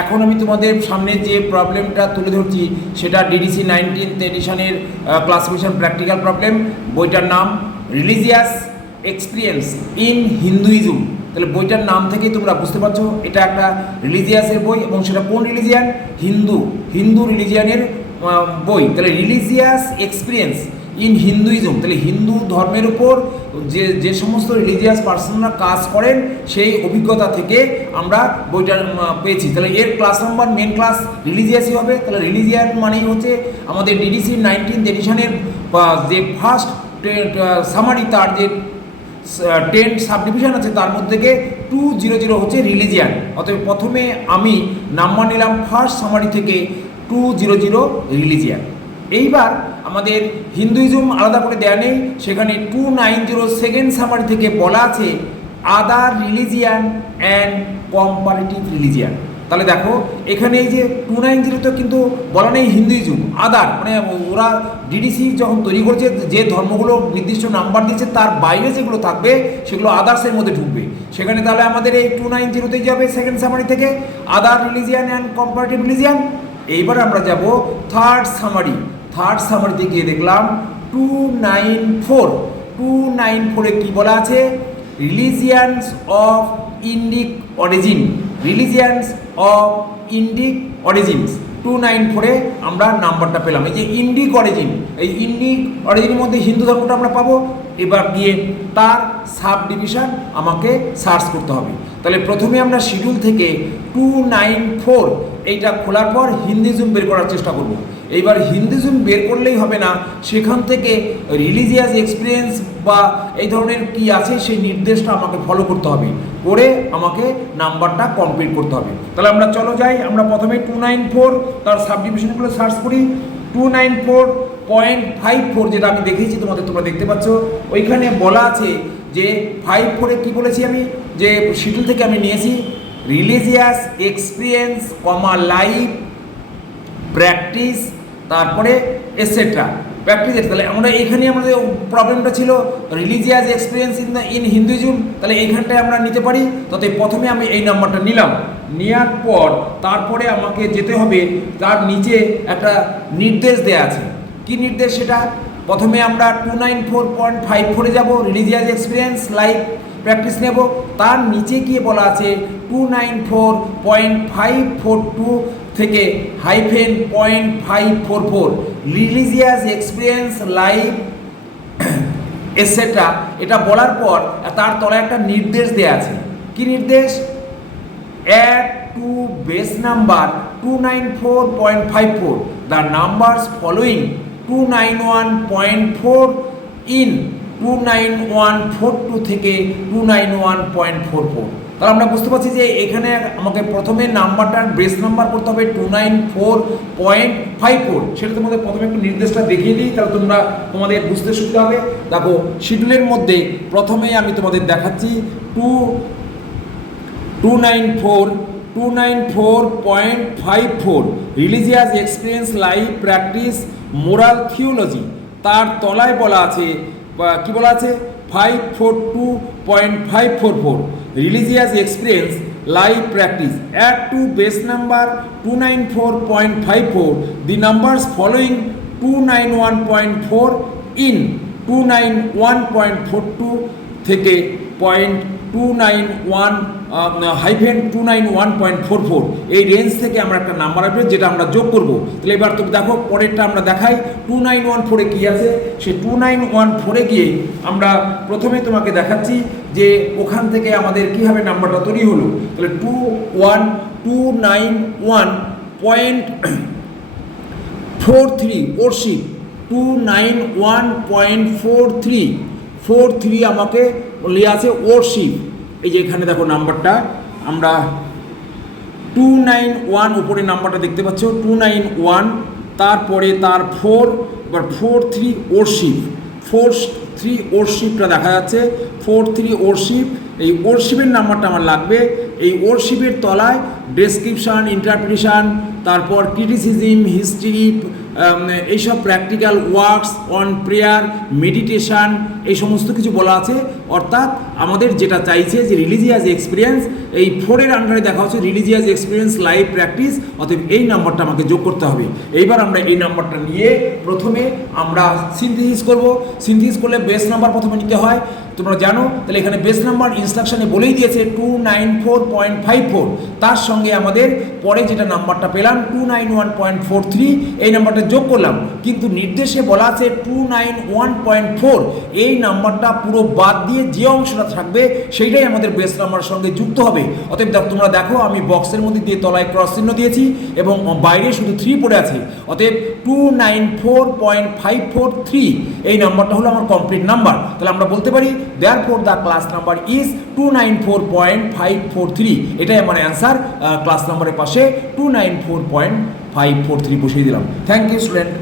এখন আমি তোমাদের সামনে যে প্রবলেমটা তুলে ধরছি সেটা ডিডিসি 19th এডিশনের ক্লাসিফিকেশন প্র্যাকটিক্যাল প্রবলেম। বইটার নাম রিলিজিয়াস এক্সপিরিয়েন্স ইন হিন্দুইজম। তাহলে বইটার নাম থেকেই তোমরা বুঝতে পারছো এটা একটা রিলিজিয়াসের বই, এবং সেটা কোন রিলিজিয়ান? হিন্দু রিলিজিয়ানের বই। তাহলে রিলিজিয়াস এক্সপিরিয়েন্স ইন হিন্দুইজম, তাহলে হিন্দু ধর্মের উপর যে সমস্ত রিলিজিয়াস পার্সনরা কাজ করেন সেই অভিজ্ঞতা থেকে আমরা বইটা পেয়েছি। তাহলে এর ক্লাস নাম্বার মেন ক্লাস রিলিজিয়াসই হবে। তাহলে রিলিজিয়ান মানেই হচ্ছে আমাদের ডিডিসি 19th এডিশনের যে ফার্স্ট সামারি, তার যে 10 সাবডিভিশন আছে তার মধ্যে থেকে 200 হচ্ছে রিলিজিয়ান। অতএব প্রথমে আমি নাম্বার নিলাম ফার্স্ট সামারি থেকে 200 রিলিজিয়ান। এইবার আমাদের হিন্দুইজম আলাদা করে দেয়া নেই, সেখানে 290 সেকেন্ড সামারি থেকে বলা আছে আদার রিলিজিয়ান অ্যান্ড কম্পারেটিভ রিলিজিয়ান। তাহলে দেখো এখানে এই যে 290 কিন্তু বলা নেই হিন্দুইজম, আদার মানে ওরা ডিডিসি যখন তৈরি করেছে যে ধর্মগুলো নির্দিষ্ট নাম্বার দিয়েছে তার বাইরে যেগুলো থাকবে সেগুলো আদার্সের মধ্যে ঢুকবে। সেখানে তাহলে আমাদের এই 290তেই যাবে সেকেন্ড সামারি থেকে আদার রিলিজিয়ান অ্যান্ড কম্পারেটিভ রিলিজিয়ান। এইবার আমরা যাব থার্ড সামারিতে গিয়ে দেখলাম 294 কি বলা আছে? রিলিজিয়ানস অফ ইন্ডিক অরিজিন, 294 আমরা নাম্বারটা পেলাম। এই যে ইন্ডিক অরিজিনের মধ্যে হিন্দু ধর্মটা আমরা পাবো। এবার গিয়ে তার সাব ডিভিশন আমাকে সার্চ করতে হবে। তাহলে প্রথমে আমরা শিডিউল থেকে 294 এইটা খোলার পর হিন্দুইজম বের করার চেষ্টা করব। এইবার হিন্দুইজম বের করলেই হবে না, সেখান থেকে রিলিজিয়াস এক্সপিরিয়েন্স বা এই ধরনের কি আছে সেই নির্দেশটা আমাকে ফলো করতে হবে, করে আমাকে নাম্বারটা কমপ্লিট করতে হবে। তাহলে আমরা চলো যাই, আমরা প্রথমে 294 তার সাবডিভিশনগুলো সার্চ করি। 294.54 যেটা আমি দেখিয়েছি তোমাদের, তোমরা দেখতে পাচ্ছ ওইখানে বলা আছে যে 54-এ কী বলেছি আমি, যে শিডিউল থেকে আমি নিয়েছি রিলিজিয়াস এক্সপিরিয়েন্স লাইফ প্র্যাকটিস, তারপরে এটসেট্রা প্র্যাকটিস। তাহলে আমরা এখানে আমাদের প্রবলেমটা ছিল রিলিজিয়াস এক্সপিরিয়েন্স ইন হিন্দুইজম, তাহলে এইখানটায় আমরা নিতে পারি। তাতে প্রথমে আমি এই নাম্বারটা নিলাম, নেওয়ার পর তারপরে আমাকে যেতে হবে তার নিচে একটা নির্দেশ দেয়া আছে। কি নির্দেশ সেটা? প্রথমে আমরা 294.54-এ যাব, রিলিজিয়াস এক্সপিরিয়েন্স লাইফ প্র্যাকটিস নেব। তার নিচে গিয়ে বলা আছে 294.542 থেকে -.544 রিলিজিয়াস এক্সপিরিয়েন্স লাইফ এটসেট্রা। এটা বলার পর তার তলায় একটা নির্দেশ দেয়া আছে। কি নির্দেশ? Add to base number 294.54 the numbers following 291.4 in 29142 থেকে 291.44। তাহলে আমরা বুঝতে পারছি যে এখানে আমাকে প্রথমে নাম্বারটার বেস নাম্বার করতে হবে 294.54। সেটা তোমাদের প্রথমে একটু নির্দেশটা দেখিয়ে দিই, তাহলে তোমাদের বুঝতে সুবিধা হবে। দেখো শিডিউলের মধ্যে প্রথমে আমি তোমাদের দেখাচ্ছি 294.54 religious experience life practice moral theology. তার তলায় বলা আছে, কি বলা আছে? 542.544 religious experience life practice add to base number 294.54 the numbers following 291.4 in 291.42 থেকে 291.44 এই রেঞ্জ থেকে আমরা একটা নাম্বার আসবে যেটা আমরা যোগ করব। তাহলে এবার তুমি দেখো পরেরটা আমরা দেখাই 291.4-এ কী আছে। সে 291.4-এ গিয়ে আমরা প্রথমে তোমাকে দেখাচ্ছি যে ওখান থেকে আমাদের কীভাবে নাম্বারটা তৈরি হলো। তাহলে 291.43 ওরশিপ 291.43 আমাকে বলে আছে ওরশিপ। এই যে এখানে দেখো নাম্বারটা আমরা 291 উপরে নাম্বারটা দেখতে পাচ্ছ 291, তারপরে তার 4, এবার 43 ওরশিপ, 43 ওরশিপটা দেখা যাচ্ছে 43 ওরশিপ। এই ওরশিপের নাম্বারটা আমার লাগবে। এই ওরশিপের তলায় ডেসক্রিপশান, ইন্টারপ্রিটেশান, তারপর ক্রিটিসিজম, হিস্ট্রি, এইসব practical works on prayer, meditation, এই সমস্ত কিছু বলা আছে। অর্থাৎ আমাদের যেটা চাইছে যে রিলিজিয়াস এক্সপিরিয়েন্স, এই 4-এর আন্ডারে দেখা হচ্ছে রিলিজিয়াস এক্সপিরিয়েন্স লাইভ প্র্যাকটিস, অতএব এই নাম্বারটা আমাকে যোগ করতে হবে। এইবার আমরা এই নাম্বারটা নিয়ে প্রথমে আমরা সিনথেসিস করব। সিনথেসিস করলে বেস নাম্বার প্রথমে নিতে হয়, তোমরা জানো। তাহলে এখানে বেস নাম্বার ইনস্ট্রাকশনে বলেই দিয়েছে 294.54, তার সঙ্গে আমাদের পরে যেটা নাম্বারটা পেলাম 291.43, এই নাম্বারটা যোগ করলাম। কিন্তু নির্দেশে বলা আছে 291.4, এই নাম্বারটা পুরো বাদ দিয়ে যে অংশটা থাকবে সেইটাই আমাদের বেস নাম্বারের সঙ্গে যুক্ত হবে। অতএব তোমরা দেখো আমি বক্সের মধ্যে দিয়ে তলায় ক্রস চিহ্ন দিয়েছি এবং বাইরে শুধু 3 পড়ে আছে। অতএব 294.543 এই নাম্বারটা হলো আমার কমপ্লিট নাম্বার। তাহলে আমরা বলতে পারি therefore the class number is 294.543, এটাই আমার অ্যান্সার। ক্লাস নাম্বারের পাশে 294.543 বসিয়ে দিলাম। Thank you student.